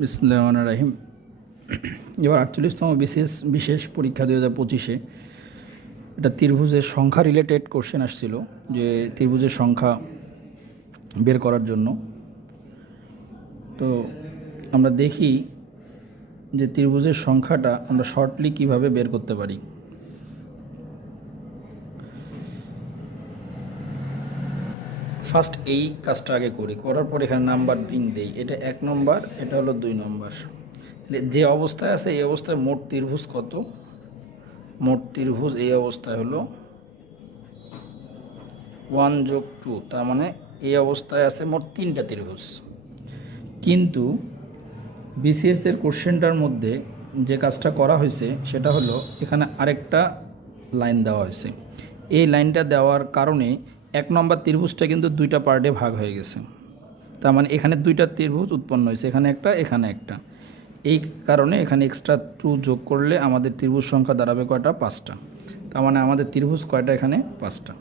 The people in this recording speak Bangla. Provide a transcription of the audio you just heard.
বিসমিল্লাহির রহমানির রহিম। এবার 48তম বিশেষ পরীক্ষা 2025-এ এটা ত্রিভুজের সংখ্যা রিলেটেড কোশ্চেন আসছিল, যে ত্রিভুজের সংখ্যা বের করার জন্য। তো আমরা দেখি যে ত্রিভুজের সংখ্যাটা আমরা শর্টলি কিভাবে বের করতে পারি। ফার্স্ট এই কাজটা আগে করি, করার পর এখানে নাম্বারিং দেই। এটা 1 নম্বর, এটা হলো 2 নম্বর। যে অবস্থায় আছে এই অবস্থায় মোট ত্রিভুজ কত? মোট ত্রিভুজ এই অবস্থায় হলো 1 + 2, তার মানে এই অবস্থায় আছে মোট 3টা ত্রিভুজ। কিন্তু বিসিএস এর কোশ্চেনটার মধ্যে যে কাজটা করা হয়েছে সেটা হলো এখানে আরেকটা লাইন দেওয়া হয়েছে। এই লাইনটা দেওয়ার কারণে 1 নম্বর ত্রিভুজটা কিন্তু 2টা পার্টে ভাগ হয়ে গেছে। তার মানে এখানে 2টা ত্রিভুজ উৎপন্ন হয়েছে, এখানে একটা, এখানে একটা। এই কারণে এখানে এক্সট্রা 2 যোগ করলে আমাদের ত্রিভুজ সংখ্যা দাঁড়াবে কয়টা? 5টা। তার মানে আমাদের ত্রিভুজ কয়টা? এখানে 5টা।